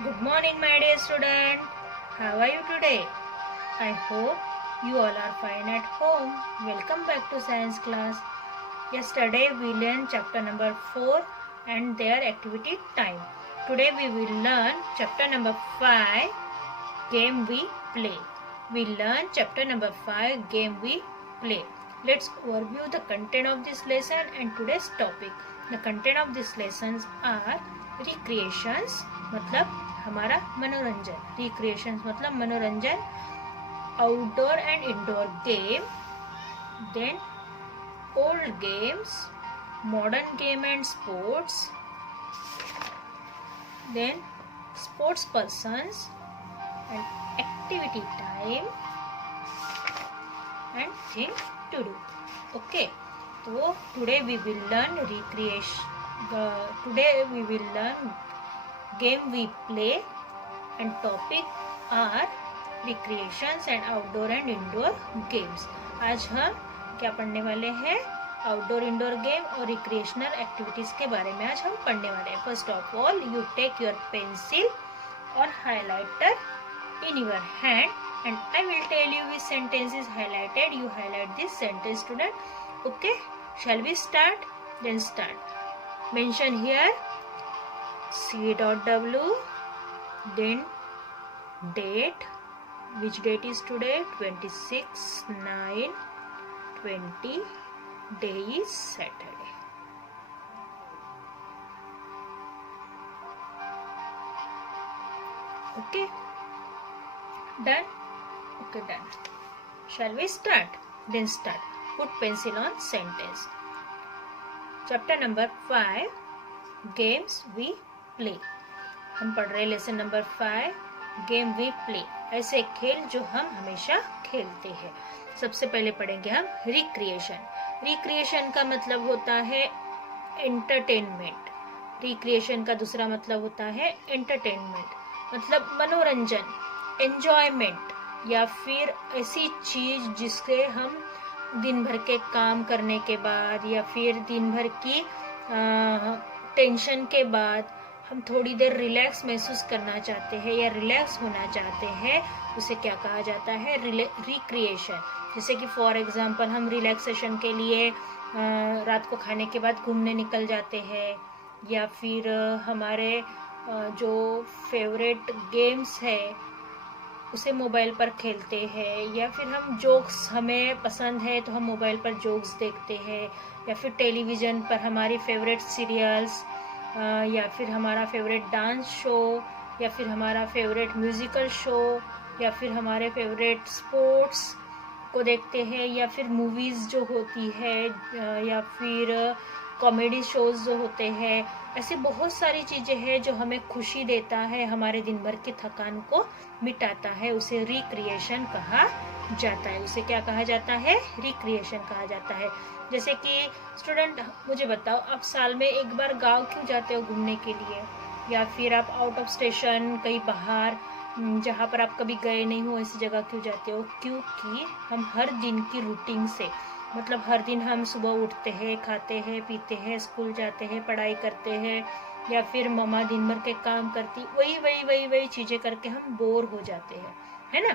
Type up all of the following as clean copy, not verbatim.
Good morning, my dear student. How are you today? I hope you all are fine at home. Welcome back to science class. Yesterday we learned chapter number 4 and their activity time. Today we will learn chapter number 5, game we play. We learn chapter number 5, game we play. Let's overview the content of this lesson and today's topic. The content of these lessons are recreations मतलब हमारा मनोरंजन, recreations मतलब मनोरंजन, outdoor and indoor game, then old games, modern game and sports, then sports persons and activity time and thing to do. Okay, so today we will learn recreation. Today we will learn game we play and topic are recreations and outdoor and indoor games. आज हम क्या पढ़ने वाले हैं? Outdoor indoor game और recreational activities के बारे में आज हम पढ़ने वाले हैं. First of all you take your pencil और highlighter in your hand and I will tell you which sentence is highlighted. You highlight this sentence, student. Okay, shall we start? Then start. Mention here C.W, then date. Which date is today? 26/9/20. Day is Saturday. Okay, done? Okay, done. Shall we start? Then start. Put pencil on sentence. Chapter number 5, games we play. हम पढ़ रहे lesson number 5, game we play, ऐसे खेल जो हम हमेशा खेलते हैं. सबसे पहले पढ़ेंगे हम रिक्रिएशन. रिक्रिएशन का मतलब होता है एंटरटेनमेंट. रिक्रिएशन का दूसरा मतलब होता है एंटरटेनमेंट, मतलब मनोरंजन, एंजॉयमेंट, या फिर ऐसी चीज जिससे हम दिन भर के काम करने के बाद या फिर दिन भर की टेंशन के बाद हम थोड़ी देर रिलैक्स महसूस करना चाहते हैं या रिलैक्स होना चाहते हैं, उसे क्या कहा जाता है? रिक्रिएशन. जैसे कि फॉर एग्जांपल हम रिलैक्सेशन के लिए रात को खाने के बाद घूमने निकल जाते हैं, या फिर हमारे जो फेवरेट गेम्स है उसे मोबाइल पर खेलते हैं, या फिर हम जोक्स हमें पसंद है तो हम मोबाइल पर जोक्स देखते हैं, या फिर टेलीविज़न पर हमारी फेवरेट सीरियल्स, या फिर हमारा फेवरेट डांस शो, या फिर हमारा फेवरेट म्यूजिकल शो, या फिर हमारे फेवरेट स्पोर्ट्स को देखते हैं, या फिर मूवीज़ जो होती है, या फिर कॉमेडी शोज़ जो होते हैं. ऐसी बहुत सारी चीज़ें हैं जो हमें खुशी देता है, हमारे दिन भर की थकान को मिटाता है. उसे रिक्रिएशन कहा जाता है. उसे क्या कहा जाता है? रिक्रिएशन कहा जाता है. जैसे कि स्टूडेंट मुझे बताओ, आप साल में एक बार गांव क्यों जाते हो घूमने के लिए, या फिर आप आउट ऑफ स्टेशन कहीं बाहर जहाँ पर आप कभी गए नहीं हो ऐसी जगह क्यों जाते हो? क्योंकि हम हर दिन की रूटीन से, मतलब हर दिन हम सुबह उठते हैं, खाते हैं, पीते हैं, स्कूल जाते हैं, पढ़ाई करते हैं, या फिर मम्मा दिन भर के काम करती, वही चीज़ें करके हम बोर हो जाते हैं, है ना.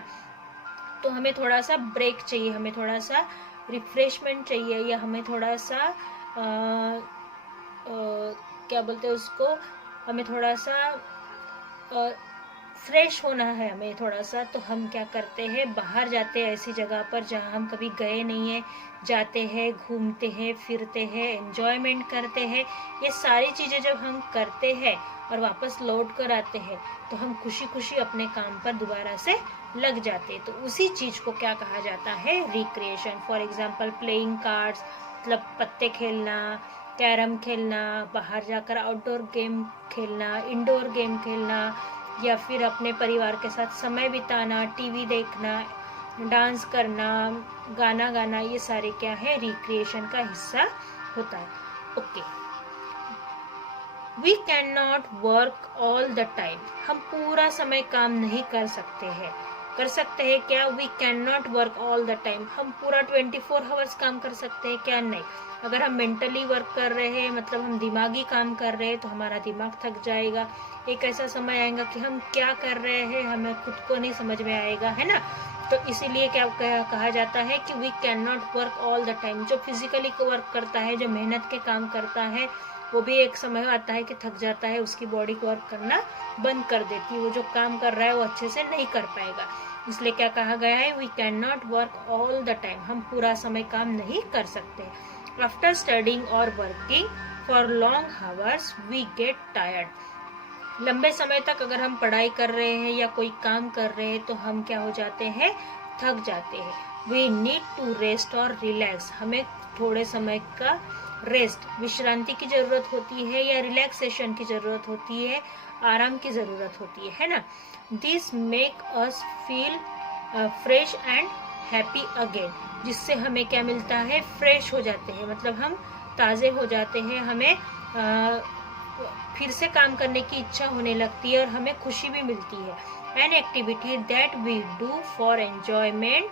तो हमें थोड़ा सा ब्रेक चाहिए, हमें थोड़ा सा रिफ्रेशमेंट चाहिए, या हमें थोड़ा सा क्या बोलते हैं उसको, हमें थोड़ा सा फ्रेश होना है हमें थोड़ा सा. तो हम क्या करते हैं? बाहर जाते हैं ऐसी जगह पर जहाँ हम कभी गए नहीं है, जाते हैं, घूमते हैं, फिरते हैं, एंजॉयमेंट करते हैं. ये सारी चीज़ें जब हम करते हैं और वापस लौट कर आते हैं तो हम खुशी खुशी अपने काम पर दोबारा से लग जाते हैं. तो उसी चीज़ को क्या कहा जाता है? Recreation. For example playing cards मतलब पत्ते खेलना, कैरम खेलना, बाहर जाकर आउटडोर गेम खेलना, इंडोर गेम खेलना, या फिर अपने परिवार के साथ समय बिताना, टीवी देखना, डांस करना, गाना गाना, ये सारे क्या है? रिक्रिएशन का हिस्सा होता है. Okay, we can not work all the time. हम पूरा समय काम नहीं कर सकते हैं. कर सकते हैं क्या? We can not work all the time, हम पूरा 24 आवर्स काम कर सकते हैं क्या? नहीं। अगर हम मेंटली वर्क कर रहे हैं, मतलब हम दिमागी काम कर रहे हैं, तो हमारा दिमाग थक जाएगा। एक ऐसा समय आएगा कि हम क्या कर रहे हैं हमें खुद को नहीं समझ में आएगा, है ना। तो इसीलिए क्या कहा जाता है कि we can not work all the time. जो फिजिकली वर्क करता है, जो मेहनत के काम करता है, वो भी एक समय आता है कि थक जाता है, उसकी बॉडी को वर्क करना बंद कर देती है, वो जो काम कर रहा है वो अच्छे से नहीं कर पाएगा। इसलिए क्या कहा गया है? We can not work all the time, हम पूरा समय काम नहीं कर सकते। आफ्टर स्टडिंग और working for long hours we get tired. लंबे समय तक अगर हम पढ़ाई कर रहे हैं या कोई काम कर रहे हैं तो हम क्या हो जाते हैं? थक जाते हैं। वी नीड टू रेस्ट और रिलैक्स, हमें थोड़े समय का रेस्ट, विश्रांति की जरूरत होती है या रिलैक्सेशन की जरूरत होती है, आराम की जरूरत होती है ना। This make us feel fresh and happy again, जिससे हमें क्या मिलता है? फ्रेश हो जाते हैं, मतलब हम ताजे हो जाते हैं, हमें फिर से काम करने की इच्छा होने लगती है और हमें खुशी भी मिलती है। An activity that we do for enjoyment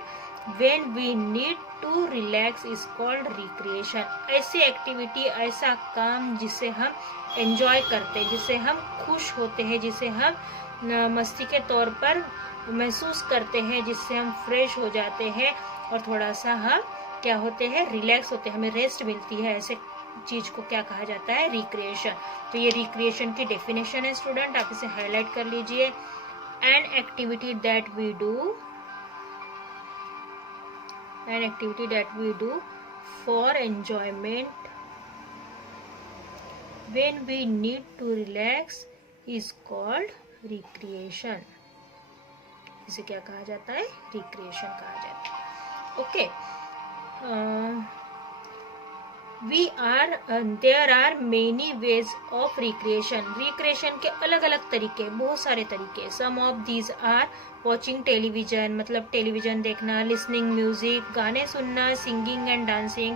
when we need to relax is called recreation. ऐसी एक्टिविटी, ऐसा काम जिसे हम एंजॉय करते हैं, जिसे हम खुश होते हैं, जिसे हम मस्ती के तौर पर महसूस करते हैं, जिससे हम फ्रेश हो जाते हैं और थोड़ा सा हम क्या होते हैं? रिलैक्स होते हैं, हमें रेस्ट मिलती है, ऐसे चीज को क्या कहा जाता है? रिक्रिएशन। तो ये रिक्रिएशन की डेफिनेशन है स्टूडेंट, आप इसे हाईलाइट कर लीजिए। An activity that we do for enjoyment when we need to relax is called recreation. इसे क्या कहा जाता है? रिक्रिएशन कहा जाता है। Okay, there are many ways of recreation. Recreation के अलग अलग तरीके, बहुत सारे तरीके। Some of these are watching television, मतलब टेलीविजन देखना, listening music, गाने सुनना, singing and dancing,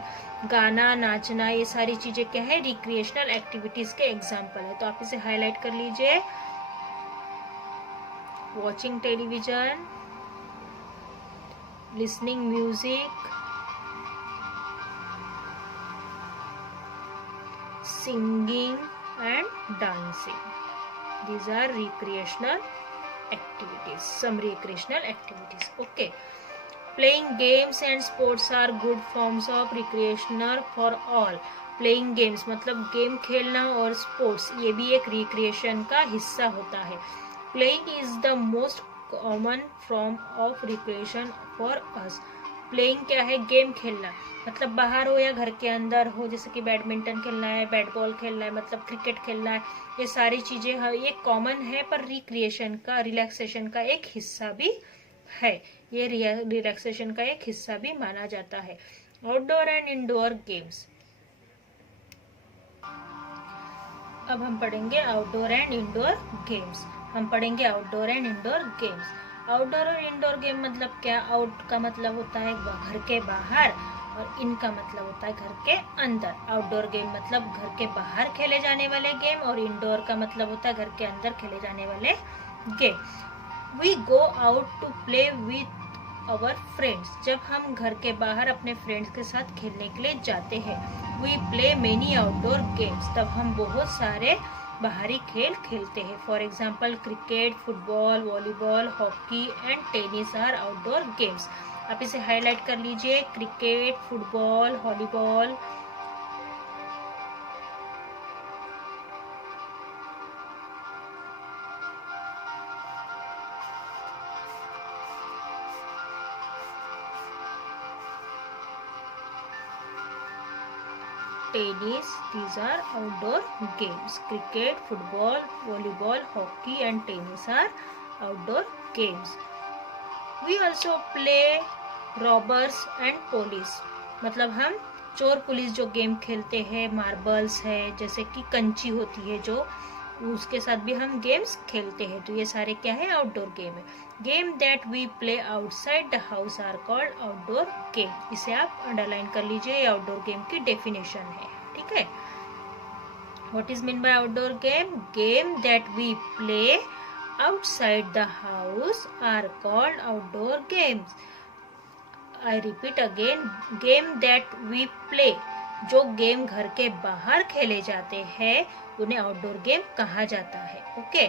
गाना नाचना, ये सारी चीजें क्या है? रिक्रिएशनल एक्टिविटीज के एग्जाम्पल है। तो आप इसे हाईलाइट कर लीजिए। Watching television, listening music, singing and dancing. These are recreational activities. Some recreational activities. Okay. Playing games and sports are good forms of recreational for all. Playing games मतलब game खेलना और sports, ये भी एक recreation का हिस्सा होता है। Playing is the most common form of recreation for us. Playing क्या है? गेम खेलना, मतलब बाहर हो या घर के अंदर हो, जैसे कि बैडमिंटन खेलना है, बैट बॉल खेलना है, मतलब क्रिकेट खेलना है, ये सारी चीजें ये कॉमन है, पर रिक्रिएशन का, रिलैक्सेशन का एक हिस्सा भी है। ये रिलैक्सेशन का एक हिस्सा भी माना जाता है। आउटडोर एंड इंडोर गेम्स, अब हम पढ़ेंगे outdoor and indoor games. Outdoor और इंडोर गेम मतलब क्या? आउट का मतलब होता है घर के बाहर और इन का मतलब होता है घर के अंदर। आउटडोर गेम मतलब घर के बाहर खेले जाने वाले गेम और इंडोर का मतलब होता है घर के अंदर खेले जाने वाले game. We go out to play with our friends, जब हम घर के बाहर अपने फ्रेंड्स के साथ खेलने के लिए जाते हैं। We play many outdoor games, तब हम बहुत सारे बाहरी खेल खेलते हैं। For example cricket, football, volleyball, hockey and tennis are outdoor games. आप इसे हाईलाइट कर लीजिए। Cricket, football, volleyball, tennis, these are outdoor games. Cricket, football, volleyball, hockey and tennis are outdoor games. We also play robbers and police, मतलब हम चोर police जो game खेलते हैं, मार्बल्स है, जैसे कि कंची होती है जो, उसके साथ भी हम गेम्स खेलते हैं। तो ये सारे क्या है? आउटडोर गेम है। Game that we play outside the house are called outdoor game. इसे आप अंडरलाइन कर लीजिए, ये आउटडोर गेम की डेफिनेशन है। ठीक है, what is mean by outdoor game? Game that we play outside the house are called outdoor games. I repeat again, game that we play. जो गेम घर के बाहर खेले जाते हैं उन्हें आउटडोर गेम कहा जाता है. Okay,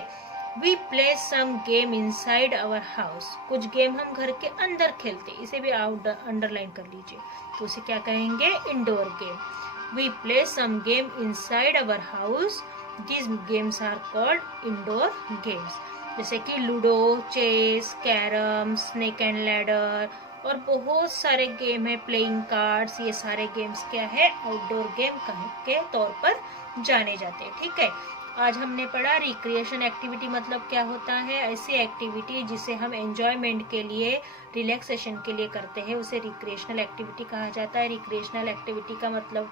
we play some game inside our house. कुछ गेम हम घर के अंदर खेलते, इसे भी अंडरलाइन कर लीजिए. तो उसे क्या कहेंगे? Indoor game. We play some game inside our house. These games are called indoor games. जैसे कि ludo, chess, carrom, snake and ladder और बहुत सारे गेम है, प्लेइंग कार्ड्स. ये सारे गेम्स क्या है? आउटडोर गेम के तौर पर जाने जाते हैं. ठीक है, आज हमने पढ़ा रिक्रिएशन एक्टिविटी मतलब क्या होता है. ऐसी एक्टिविटी जिसे हम एंजॉयमेंट के लिए, रिलैक्सेशन के लिए करते हैं, उसे रिक्रिएशनल एक्टिविटी कहा जाता है. रिक्रिएशनल एक्टिविटी का मतलब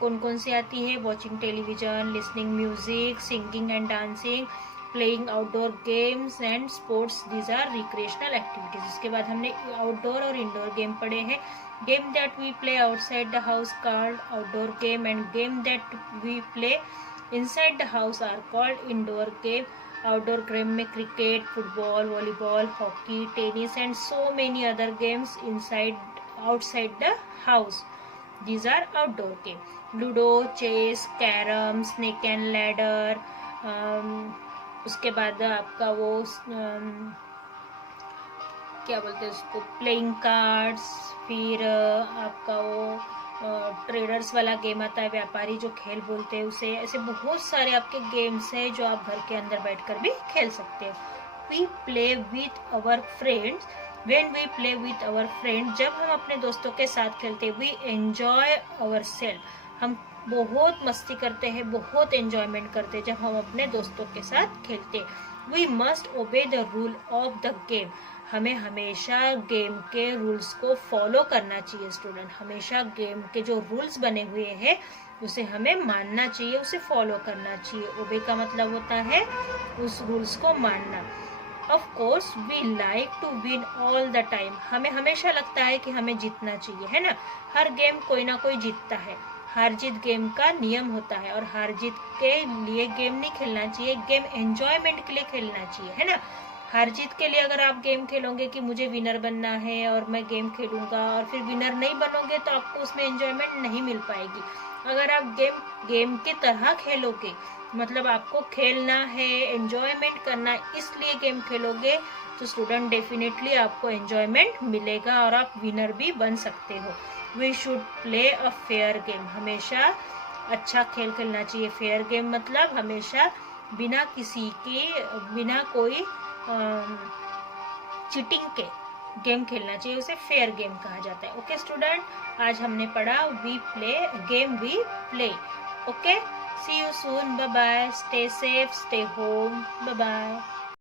कौन कौन सी आती है? Watching television, listening music, singing and dancing, playing outdoor games and sports. These are recreational activities. इसके बाद हमने आउटडोर और इंडोर गेम पढ़े हैं. Game that we play outside the house called outdoor game and game that we play inside the house are called indoor game. Outdoor game में cricket, football, volleyball, hockey, tennis and so many other games outside the house. These are outdoor game. Ludo, chess, carrom, snake and ladder, उसके बाद आपका वो क्या बोलते हैं उसको, playing cards. फिर आपका वो ट्रेडर्स वाला गेम आता है, व्यापारी जो खेल बोलते हैं उसे. ऐसे बहुत सारे आपके गेम्स हैं जो आप घर के अंदर बैठकर भी खेल सकते हैं. We play with our friends. When we play with our friends, जब हम अपने दोस्तों के साथ खेलते हैं, वी एंजॉय अवर सेल्फ. हम बहुत मस्ती करते हैं, बहुत एंजॉयमेंट करते हैं जब हम अपने दोस्तों के साथ खेलते. We must obey the rule of the game. हमें हमेशा गेम के रूल्स को फॉलो करना चाहिए स्टूडेंट. हमेशा गेम के जो रूल्स बने हुए हैं उसे हमें मानना चाहिए, उसे फॉलो करना चाहिए. ओबे का मतलब होता है उस रूल्स को मानना. Of course we like to win all the time. हमें हमेशा लगता है कि हमें जीतना चाहिए, है ना. हर गेम कोई ना कोई जीतता है. हार जीत गेम का नियम होता है और हार जीत के लिए गेम नहीं खेलना चाहिए. गेम एंजॉयमेंट के लिए खेलना चाहिए, है ना. हार जीत के लिए अगर आप गेम खेलोगे कि मुझे विनर बनना है और मैं गेम खेलूंगा और फिर विनर नहीं बनोगे तो आपको उसमें एंजॉयमेंट नहीं मिल पाएगी. अगर आप गेम की तरह खेलोगे, मतलब आपको खेलना है, एंजॉयमेंट करना, इसलिए गेम खेलोगे, तो स्टूडेंट डेफिनेटली आपको एंजॉयमेंट मिलेगा और आप विनर भी बन सकते हो. We should play a fair game. हमेशा अच्छा खेल खेलना चाहिए. फेयर गेम मतलब हमेशा बिना किसी की, बिना कोई चीटिंग के गेम खेलना चाहिए, उसे फेयर गेम कहा जाता है. ओके स्टूडेंट, आज हमने पढ़ा we play game we play. Okay, see you soon. Bye bye. Stay safe, stay home. Bye bye.